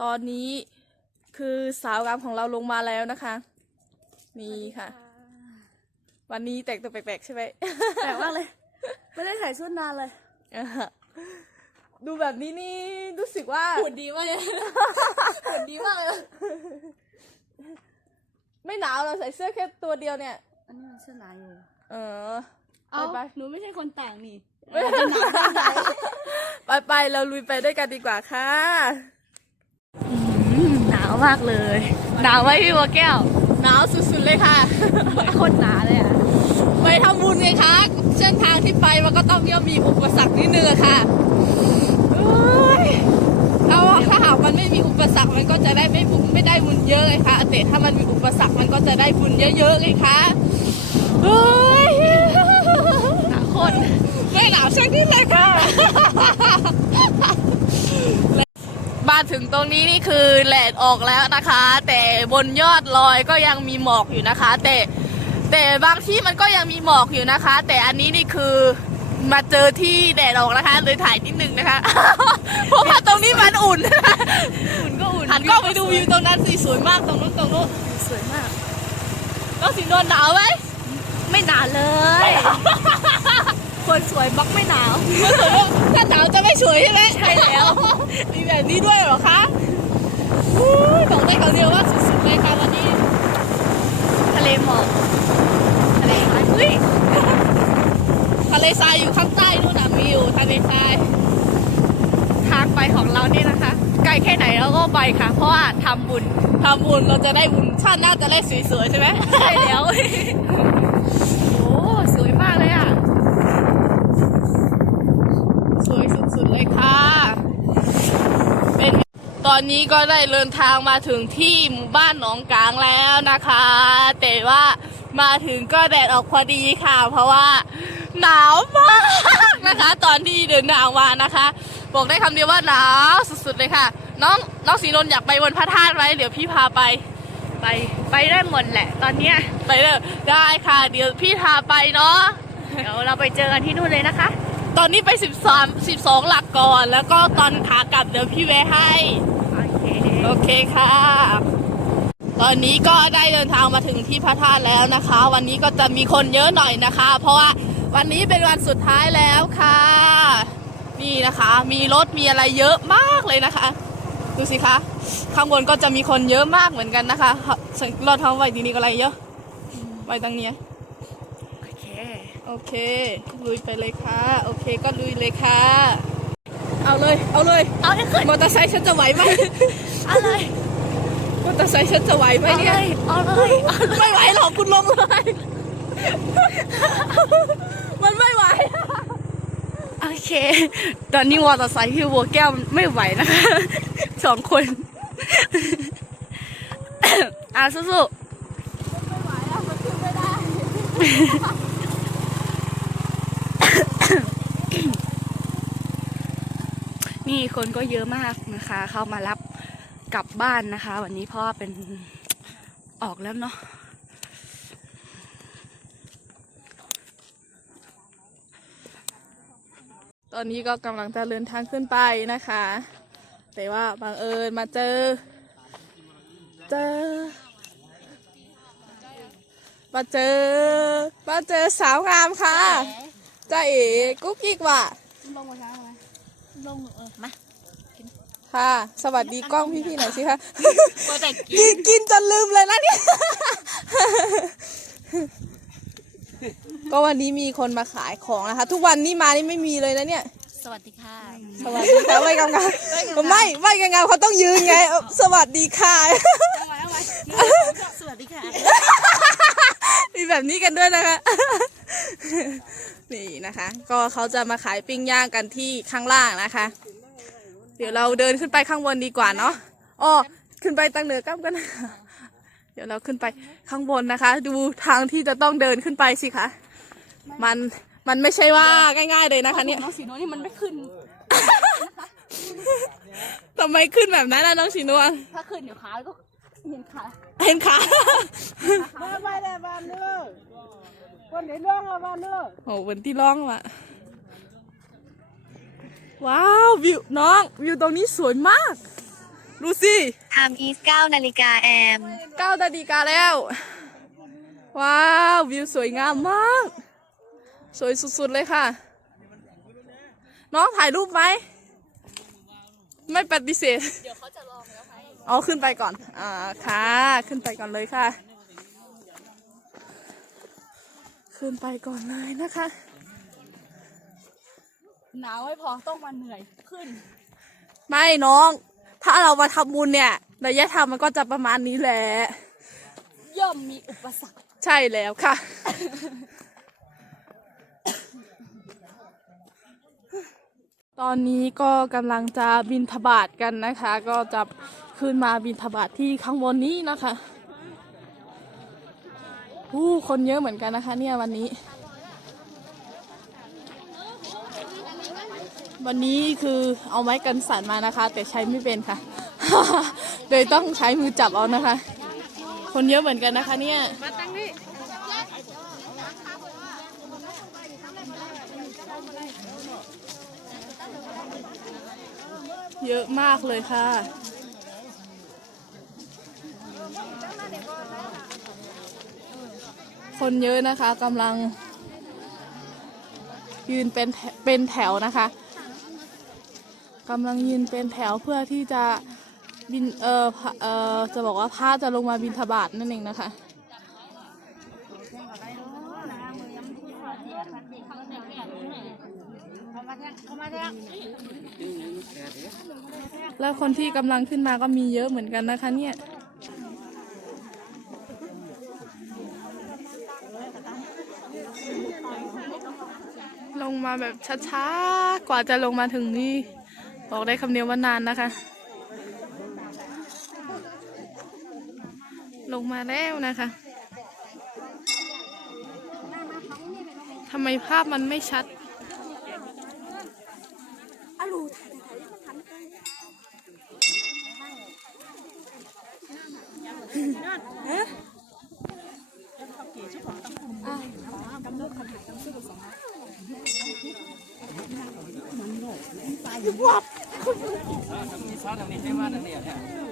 ตอนนี้คือสาวงามของเราลงมาแล้วนะคะ นี่ค่ะ วันนี้แต่งตัวแปลกๆใช่ไหมแปลกมากเลย ไม่ได้ใส่ชุดนานเลยอ่าฮะดูแบบนี้นี่รู้สึกว่าหุ่นดีมากเลยหุ่นดีมากเลย ไม่หนาวเราใส่เสื้อแค่ตัวเดียวเนี่ย อันนี้มันเสื้อหนาอยู่ เออเอาไปหนูไม่ใช่คนต่างนี่ ไปไปๆเราลุยไปด้วยกันดีกว่าค่ะหนาว มากเลย หนาวไหมพี่บัวแก้ว หนาวสุดๆเลยค่ะ โคตรหนาเลยอะ ไปทำบุญไงคะเส้นทางที่ไปมันก็ต้องย่อมมีอุปสรรคนิดนึงอะค่ะเอ้ยถ้าว่าถ้าหากมันไม่มีอุปสรรคมันก็จะได้ไม่บุญไม่ได้บุญเยอะไงคะแต่ถ้ามันมีอุปสรรคมันก็จะได้บุญเยอะๆไงคะเฮ้ยหนาวโคตรไม่หนาวสักนิดเลยค่ะ มาถึงตรงนี้นี่คือแหลดออกแล้วนะคะ แต่บนยอดลอยก็ยังมีหมอกอยู่นะคะ แต่แต่บางที่มันก็ยังมีหมอกอยู่นะคะ แต่อันนี้นี่คือมาเจอที่แดดออกนะคะ เลยถ่ายนิดนึงนะคะ เพราะว่าตรงนี้มันอุ่น อุ่นก็อุ่นหันกล้องไปดูวิวตรงนั้นสิสวยมากตรงนู้นตรงนู้นสวยมากน้องสีนวลหนาวไหมไม่หนาวเลย คนสวยบล็อกไม่หนาวถ้าหนาวจะไม่สวยใช่ไหมใช่แล้วมีแบบนี้ด้วยเหรอคะอุ๊ยบอกได้คำเดียวว่าสุดๆเลยค่ะวันนี้ ทะเลหมอกทะเลทรายเฮ้ยทะเลทรายอยู่ข้างใต้นู่นน่ะมีอยู่ทะเลทรายทางไปของเรานี่นะคะ ไกลแค่ไหนเราก็ไปค่ะ เพราะว่าทำบุญทำบุญเราจะได้บุญชาติหน้าจะได้สวยๆใช่ไหมใช่แล้ว โอ้สวยมากเลยอะ สวยสุดๆเลยค่ะเป็นต อนนี้ก็ได้เดินทางมาถึงที่หมู่บ้านหนองกลางแล้วนะคะ แต่ว่ามาถึงก็แดดออกพอดีค่ะ เพราะว่าหนาวมากนะคะ ตอนที่เดินทางมานะคะ บอกได้คำเดียวว่าหนาวสุดๆเลยค่ะ น้องน้องสีนนท์อยากไปบนพระธาตุไหมเดี๋ยวพี่พาไปไปไปได้หมดแหละ ตอนเนี้ยไปเลยได้ค่ะ เดี๋ยวพี่พาไปเนาะเดี๋ยวเราไปเจอกันที่นู่นเลยนะคะ ตอนนี้ไป 13 12 หลักก่อน แล้วก็ตอนขากลับเดี๋ยวพี่แวะให้ โอเคโอเคค่ะ ตอนนี้ก็ได้เดินทางมาถึงที่พระธาตุแล้วนะคะ วันนี้ก็จะมีคนเยอะหน่อยนะคะ เพราะว่าวันนี้เป็นวันสุดท้ายแล้วค่ะ นี่นะคะ มีรถมีอะไรเยอะมากเลยนะคะ ดูสิคะข้างบนก็จะมีคนเยอะมากเหมือนกันนะคะรถทำไว้ดีนี่ก็อะไรเยอะไว้ตรงเนี้ยโอเคโอเคลุยไปเลยค่ะ โอเคก็ลุยเลยค่ะ เอาเลย เอาเลย เอาให้ขึ้นมอเตอร์ไซค์ฉันจะไหวไหมเอาเลยมอเตอร์ไซค์ฉันจะไหวไหมเอาเนี่เลยยเอาเลยเอาเลยไม่ไหวหรอกคุณลงเลย มันไม่ไหว โอเค ตอนนี้มอเตอร์ไซค์พี่บัวแก้วไม่ไหวนะคะ สองคน อะสู้ไม่ไหวอะมันขึ้นไม่ได้ๆนี่คนก็เยอะมากนะคะ เข้ามารับ กลับบ้านนะคะ วันนี้เพราะว่าเป็นออกแล้วเนาะตอนนี้ก็กำลังจะเดินทางขึ้นไปนะคะ แต่ว่าบังเอิญมาเจอ เจอ มาเจอ มาเจอสาวงามค่ะจ้าเอ๋กุ๊กกิ๊กว่ะลงมาช้าไหมลงเออมา ค่ะ สวัสดีกล้องพี่ๆหน่อยสิคะก็แต่กินกินจนลืมเลยนะเนี่ย ก็วันนี้มีคนมาขายของนะคะ ทุกวันนี้มานี่ไม่มีเลยนะเนี่ย สวัสดีค่ะ สวัสดีค่ะไม่กำงามไม่ไม่กำงามเขาต้องยืนไงเออสวัสดีค่ะเอาไว้เอาไว้สวัสดีค่ะ มีแบบนี้กันด้วยนะคะ นี่นะคะ ก็เขาจะมาขายปิ้งย่างกันที่ข้างล่างนะคะ เดี๋ยวเราเดินขึ้นไปข้างบนดีกว่าเนาะอ๋อขึ้นไปตั้งเหนือกั้มกันเดี๋ยวเราขึ้นไปข้างบนนะคะ ดูทางที่จะต้องเดินขึ้นไปสิคะมันมันไม่ใช่ว่าง่าย ๆ เลยนะคะเนี่ยน้องสีโนนี่มันไม่ขึ้นทำไมขึ้นแบบนั้นนะน้องสีนวลถ้าขึ้นเดี๋ยวขาก็เห็นขาเห็นขามาไปแล้วบ้านเด้อคนเห็นร้องแล้วบ้านเด้อโอ้บนที่ร้องว่ะ ว้าววิวน้องวิวตรงนี้สวยมาก ดูสิ Time is 9นาฬิกาแอมเก้านาฬิกาแล้ว ว้าววิวสวยงามมาก สวยสุดๆเลยค่ะ น้องถ่ายรูปไหม ไม่ปฏิเสธ เดี๋ยวเขาจะลองแล้วเอาขึ้นไปก่อน อ่าค่ะ ขึ้นไปก่อนเลยค่ะ ขึ้นไปก่อนเลยนะคะ หนาวไม่พอต้องมาเหนื่อยขึ้น ไม่น้อง ถ้าเรามาทำบุญเนี่ยระยะทางมันก็จะประมาณนี้แหละ ย่อมมีอุปสรรคใช่แล้วค่ะ ตอนนี้ก็กำลังจะบินทบาทกันนะคะ ก็จะขึ้นมาบินทบาทที่ข้างบนนี้นะคะอู้คนเยอะเหมือนกันนะคะ เนี่ยวันนี้ วันนี้คือเอาไม้กันสั่นมานะคะ แต่ใช้ไม่เป็นค่ะ เลยต้องใช้มือจับเอานะคะ คนเยอะเหมือนกันนะคะเนี่ยเยอะมากเลยค่ะ คนเยอะนะคะกำลัง ยืนเป็นเป็นแถวนะคะ กำลังยืนเป็นแถวเพื่อที่จะบินเออเออจะบอกว่าพระจะลงมาบินทบาทนั่นเองนะคะแล้วคนที่กำลังขึ้นมาก็มีเยอะเหมือนกันนะคะเนี่ยลงมาแบบช้าๆ กว่าจะลงมาถึงนี่ บอกได้คำเดียวว่านานนะคะ ลงมาแล้วนะคะทำไมภาพมันไม่ชัด เพราะตร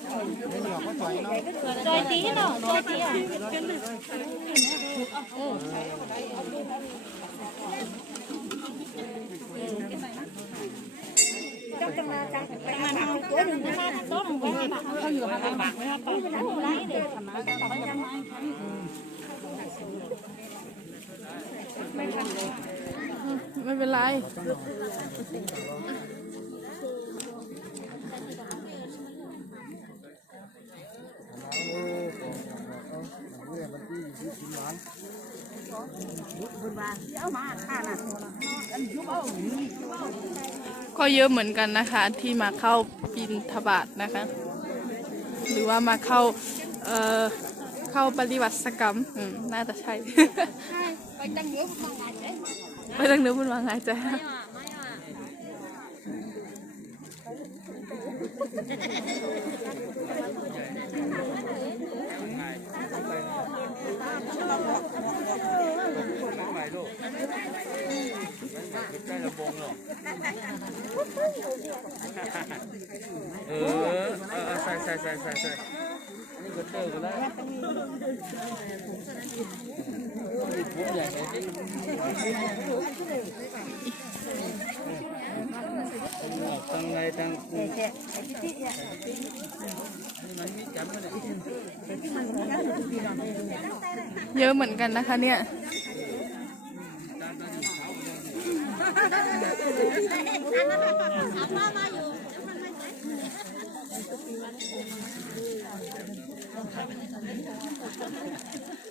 ปมันตาเนาะมันจงมันไหลตั้งนี่ก็เปิดมันตายไหลมันตายอยากอยู่นะนะทำไมถึงต้องจริงที่รู้วันเขาบ้า งนะไม่เป็นไรก็เยอะเหมือนกันนะคะ ที่มาเข้าบินทบาทนะคะ หรือว่ามาเข้าเอ่อเข้าปฏิบัติกรรมอืมน่าจะใช่ ไปตั้งเนื้อบุญวางไงใจไปตั้งเนื้อบุญวางไง เออใส่ใส่ใส่ใส่ใส่นี่ก็เตอกันแล้วผมใหญ่เลย ตั้งไรตั้งกูมันมีจำมันเยอะเหมือนกันนะคะเนี่ยอ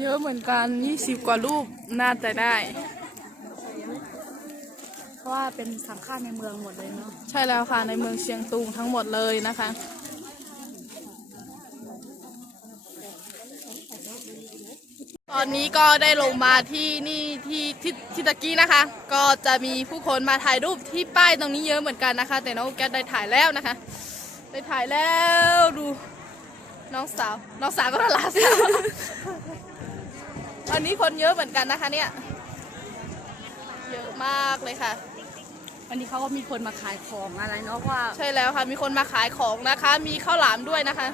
เยอะเหมือนกัน20กว่ารูปน่าจะได้ เพราะว่าเป็นสังฆาในเมืองหมดเลยเนาะ ใช่แล้วค่ะในเมืองเชียงตุงทั้งหมดเลยนะคะ ตอนนี้ก็ได้ลงมาที่นี่ที่ที่ที่ตะกี้นะคะ ก็จะมีผู้คนมาถ่ายรูปที่ป้ายตรงนี้เยอะเหมือนกันนะคะ แต่น้องแก๊สได้ถ่ายแล้วนะคะ ได้ถ่ายแล้วดูน้องสาว น้องสาวก็น่าสาว วันนี้คนเยอะเหมือนกันนะคะเนี่ย เยอะมากเลยค่ะ วันนี้เขาก็มีคนมาขายของอะไรเนาะว่าใช่แล้วค่ะ มีคนมาขายของนะคะ มีข้าวหลามด้วยนะคะ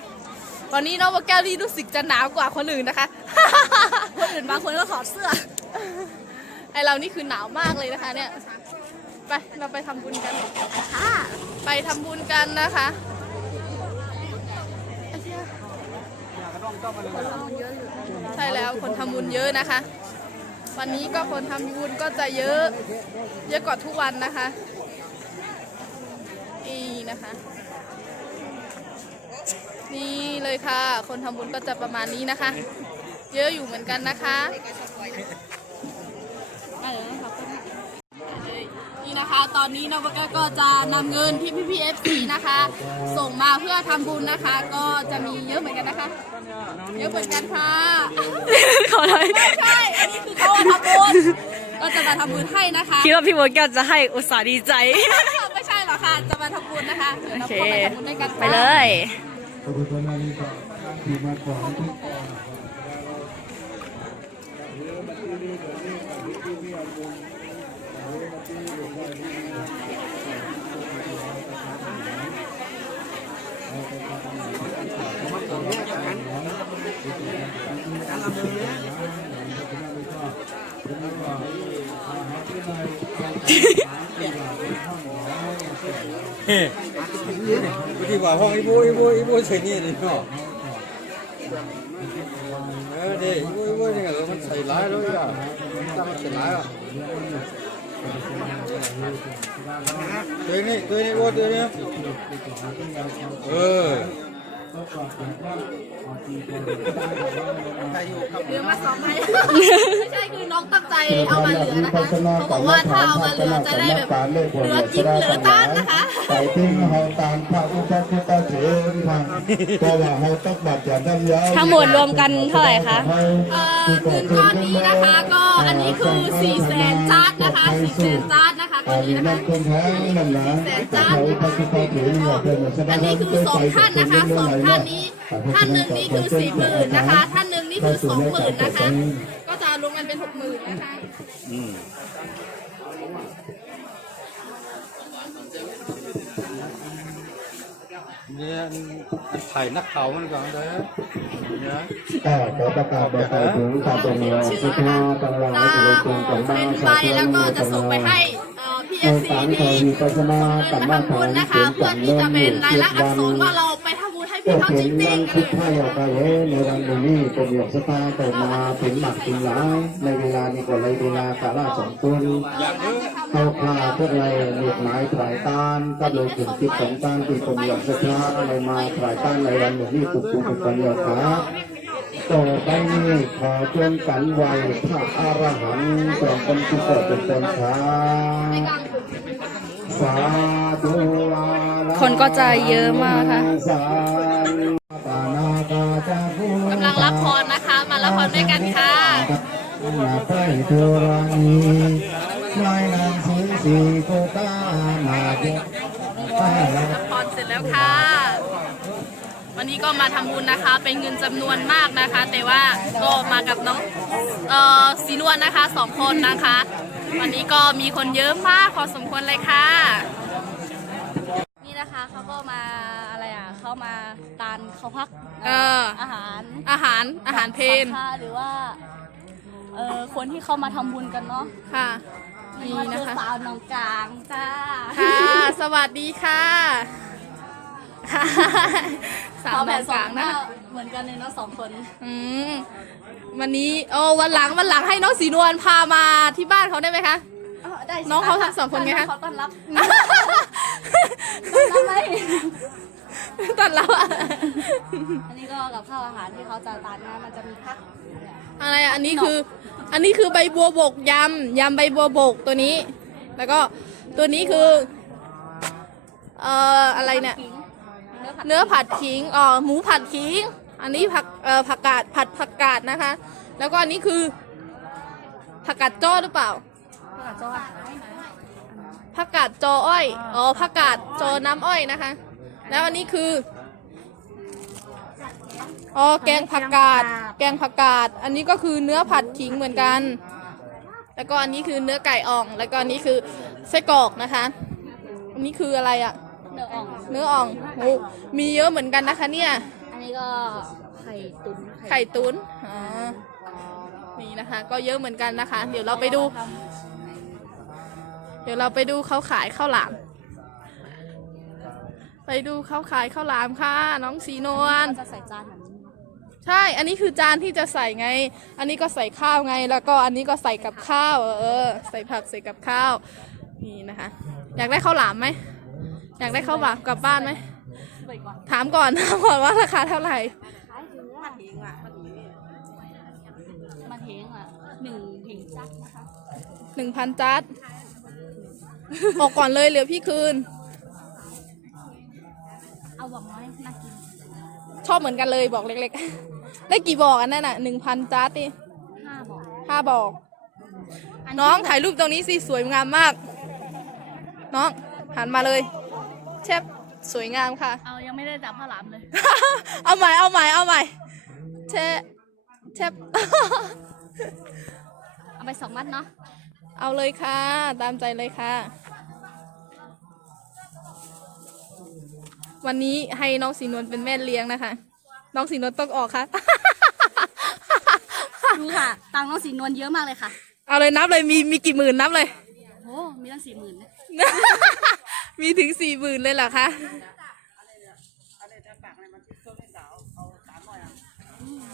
วันนี้น้องวาแก้วนี่รู้สึกจะหนาวกว่าคนอื่นนะคะ คนอื่นบางคนก็ถอดเสื้อ ไอเรานี่คือหนาวมากเลยนะคะ เนี่ย ไป เราไปทำบุญกัน ค่ะ ไปทำบุญกันนะคะ ใช่แล้วคนทำบุญเยอะนะคะ วันนี้ก็คนทำบุญก็จะเยอะ เยอะกว่าทุกวันนะคะนี่นะคะ นี่เลยค่ะ คนทำบุญก็จะประมาณนี้นะคะ เยอะอยู่เหมือนกันนะคะ นี่นะคะ ตอนนี้นวกก็จะนำเงินที่พี่พีเอฟซีนะคะ ส่งมาเพื่อทำบุญนะคะ ก็จะมีเยอะเหมือนกันนะคะ เยอะเหมือนกันค่ะขออะไรไม่ใช่อันนี้คือเขามาทำบุญก็จะมาทำบุญให้นะคะคิดว่าพี่โบแก้วจะให้อุตส่าห์ดีใจ ไม่ใช่หรอกค่ะจะมาทำบุญนะคะเดี๋ยวเราโอเคก็ไปทำบุญด้วยกันค่ะไปเลยกู ดีกว่าห้องอีโบอีโบอีโบใส่นี่นี่เนาะเออเดี๋ยวอีโบอีโบนี่ก็มันใส่ร้ายแล้วอะตั้งใส่ร้ายอะตัวนี้ตัวนี้โอ้ตัวนี้เออ เหลือมาสองไม้อมใช่คือ น้องตั้งใจเอามาเหลือนะคะเขาบอกว่าถ้าเอามาเหลือจะได้แบบเหลือกินเหลือต้านนะคะไปทิ้งเฮาตามพระอุปคุตเถรทางเพราะว่าเฮาต้องบัดอย่าน้ำยาวทั้งหมดรวมกันเท่าไหร่คะเออเงินก้อนนี้นะคะก็อันนี้คือ4แสนจาร์ดนะคะ4แสนจาร์ดนะคะตอัอนนี้นะคะกคนแท้นั่นนะพระคุตเถรอย่าเป็นสดาอันนี้คือสองท่านนะคะสองท่านนี้ท่านหนึ่งนี่คือสี่หมื่นนะคะ ท่านหนึ่งนี่คือสองหมื่นนะคะ เนี่ยอันถ่ายนักข่าวมันก่อนเลยเนี่ยก็ขอประกาศบอกไปถึงชาวจังหวัดสุพรรณจังหวัดจะสุรินทร์ของบ้าเป็นนชาใบวแล้วก็จะส่งไปให้พีเอฟซีที่ส่งเงินมาทำบุญนะคะเพื่อที่จะเป็นลายลักษณ์อักษรว่าเราไปทำบุญให้ ก็เขาจเห็นริวังนๆทุกท่ายออกไปเฮ้ในวันนี้เป็นหยกสตาร์ต่อมาถึงหมักถึงหลายในเวลานี้ก็เลยเวลากาลาสองตุนเข้าคลาพวกไรเมียดหมายถ่ายตานก็เลยถึงจิตของตานที่เป็นหยกสตาร์อะไรมาถ่ายตานในวันนี้ตุกตุกเป็นหยกขาต่อไปนี้ขอจงกันไว้พระอรหันต์จงเป็นกุศลเป็นตนค้าสาธุคนก็ใจเยอะมากค่ะ กำลังรับพรนะคะ มารับพรด้วยกันค่ะนาไปทุรานีนายนางสิงสีโกตานาเดป้าลาพรเสร็จแล้วค่ะ วันนี้ก็มาทำบุญนะคะ เป็นเงินจำนวนมากนะคะ แต่ว่าก็มากับน้องเอ่อสีนวลนะคะสองคนนะคะ วันนี้ก็มีคนเยอะมากพอสมควรเลยค่ะนี่นะคะเขาก็มาอะไรอะเขามาตานเขาพัก เอออาหารอาหารอาหารเพลนสังฆาหรือว่าเออคนที่เขามาทำบุญกันเนาะค่ะ นี่มาเจนะอคะ สาวหนองกลางจ้าค่ะ สวัสดีค่ะค่ะสาวเขาแบแบบบสกอลางงหน้านะคะเหมือนกันเลยเนาะสองคนอืมวันนี้โอ้วันหลังวันหลังให้น้องสีนวลพามาที่บ้านเขาได้ไหมคะเออได้สิน้องเขาทั้งสองคนไงคะ เขาต้อนรับต้อนรับไหม ตอนเราอะอันนี้ก็กับข้าวอาหารที่เขาจะทานนะมันจะมีพักเนี่ยอะไรอะอันนี้คือ อันนี้คือใบบัวบกยำยำใบบัวบกตัวนี้ แล้วก็ตัวนี้คือ เอ่ออะไรเนี่ยขิงเนื้อผัดเนื้อผัดขิงอ๋อหมูผัดขิง อันนี้ผักเอ่อผักกาดผัดผักกาดนะคะ แล้วก็อันนี้คือผักกาดจ้อหรือเปล่าผักกาดจ้อผักกาดจออ้อย อ๋อผักกาดจอน้ำอ้อยนะคะ แล้วอันนี้คืออ๋อแกงผักกาด แกงผักกาด อันนี้ก็คือเนื้อผัดขิงเหมือนกัน แล้วก็อันนี้คือเนื้อไก่อ่อง แล้วก็อันนี้คือไส้กรอกนะคะ อันนี้คืออะไรอะเนื้ออ่องเนื้ออ่องโอ้มีเยอะเหมือนกันนะคะเนี่ย อันนี้ก็ไข่ตุ๋นไข่ตุ๋นอ๋อนี่นะคะ ก็เยอะเหมือนกันนะคะ เดี๋ยวเราไปดู เดี๋ยวเราไปดูเขาขายข้าวหลาม ไปดูเขาขายข้าวหลามค่ะ น้องสีนวลจะใส่จานแบบนี้ใช่ อันนี้คือจานที่จะใส่ไง อันนี้ก็ใส่ข้าวไง แล้วก็อันนี้ก็ใส่กับข้าว เออ ใส่ผักใส่กับข้าว นี่นะคะ อยากได้ข้าวหลามไหม อยากได้ข้าวหลามกลับบ้านไหมไปก่อนถามก่อนถามก่อนว่าราคาเท่าไหร่มาเทงอะหนึ่งเทงจักนะคะหนึ่งพันจัดออกก่อนเลยเหลือพี่คืน เอาหวังน้อยน่ากินชอบเหมือนกันเลยบอกเล็กๆ ได้กี่บอกอันนั่นน่ะหนึ่งพันจัดดิห้าบอกห้าบอก น้องถ่ายรูปตรงนี้สิสวยงามมาก น้องหันมาเลยเชฟสวยงามค่ะ เอายังไม่ได้จับข้าวหลามเลย เอาใหม่เอาใหม่เอาใหม่เชฟเชฟ เอาไปสองมัดเนาะ เอาเลยค่ะ ตามใจเลยค่ะ วันนี้ให้น้องสีนวลเป็นแม่เลี้ยงนะคะ น้องสีนวลต้องออกค่ะ ดูค่ะ ตังค์น้องสีนวลเยอะมากเลยค่ะ เอาเลยนับเลยมีมีกี่หมื่นนับเลย โอ้มีตั้งสี่หมื่นมีถึงสี่หมื่นเลยเหรอคะ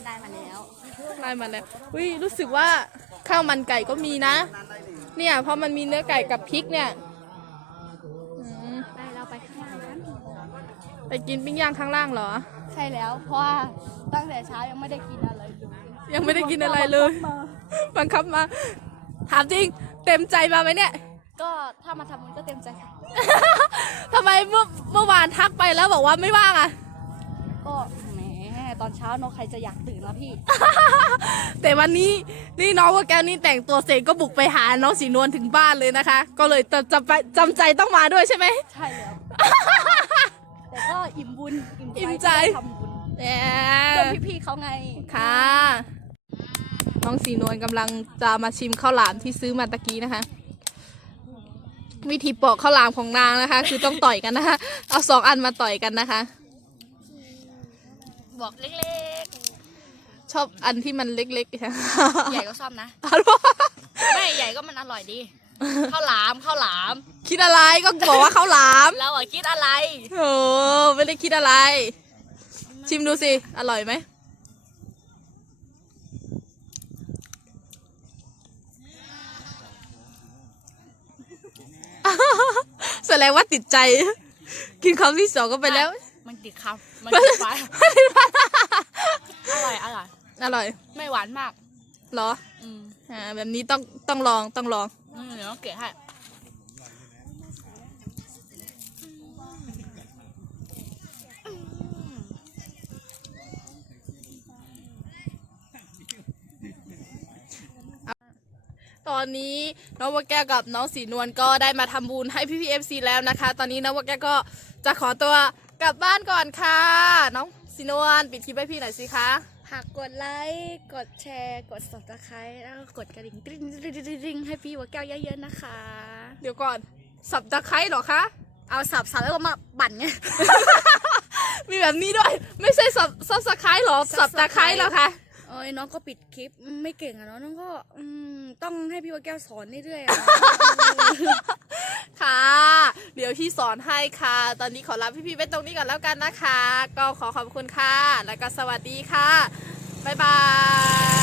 ได้มาแล้วไล่มาแล้วอุ้ยรู้สึกว่าข้าวมันไก่ก็มีนะ เนี่ยเพราะมันมีเนื้อไก่กับพริกเนี่ยอืม ไปเราไปข้างล่างนั้น ไปกินปิ้งย่างข้างล่างเหรอ ใช่แล้ว เพราะว่าตั้งแต่เช้ายังไม่ได้กินอะไรเลยยังไม่ได้กินอะไรเลย บังคับมา ถามจริง เต็มใจมาไหมเนี่ย ก็ถ้ามาทำมันก็เต็มใจค่ะทำไมเมื่อเมื่อวานทักไปแล้วบอกว่าไม่ว่างอะก็แหมตอนเช้าเนอะใครจะอยากตื่นแล้วพี่ แต่วันนี้นี่น้องว่าแก้วนี่แต่งตัวเสร็จก็บุกไปหาน้องสีนวลถึงบ้านเลยนะคะ ก็เลยจำจำไปจำใจต้องมาด้วยใช่ไหมใช่แล้ว แต่ก็อิ่มบุญอิ่มใจที่ได้ทำบุญแหเพื่อมนพี่ๆเขาไง ค่ะน้องสีนวลกำลังจะมาชิมข้าวหลามที่ซื้อมาตะกี้นะคะ วิธีปอกข้าวหลามของนางนะคะ คือต้องต่อยกันนะคะ เอาสองอันมาต่อยกันนะคะ บอกเล็กชอบอันที่มันเล็กๆค่ะๆ ใหญ่ก็ชอบนะไม่ใหญ่ก็มันอร่อยดี ข้าวหลามข้าวหลาม คิดอะไรก็บอกว่าข้าวหลามเราอะคิดอะไรโอ้ไม่ได้คิดอะไร ชิมดูสิ อร่อยไหมแสดงว่าติดใจ กินคำที่สองก็ไปแล้ว มันติดคำมันติดไฟอร่อยอร่อยอร่อย ไม่หวานมาก เหรอ อืมอ่าแบบนี้ต้องต้องลองต้องลอง อืมเดี๋ยวเก๋ให้ตอนนี้น้องวัวแก้วกับน้องสีนวลก็ได้มาทำบุญให้พี่พีเอฟซีแล้วนะคะ ตอนนี้น้องวัวแก้วก็จะขอตัวกลับบ้านก่อนค่ะ น้องสีนวลปิดคลิปให้พี่หน่อยสิคะ หากกดไลค์ กดแชร์ กด subscribe แล้วก็กดกระดิ่งกริ๊งกริ๊งกริ๊งกริ๊งให้พี่วัวแก้วเยอะๆนะคะ เดี๋ยวก่อน สับตะไคร้เหรอคะ เอาสับสับแล้วก็มาปั่นไง มีแบบนี้ด้วย ไม่ใช่สับซับสไคร้หรอ สับตะไคร้เหรอคะ เอ้ยน้องก็ปิดคลิปไม่เก่งอะเนาะน้องก็อืมต้องให้พี่ว่าแก้วสอนเรื่อยๆอะ ค่ะ เดี๋ยวพี่สอนให้ค่ะ ตอนนี้ขอลาพี่ๆไว้ตรงนี้ก่อนแล้วกันนะคะ ก็ขอขอบคุณค่ะ แล้วก็สวัสดีค่ะ บ๊ายบาย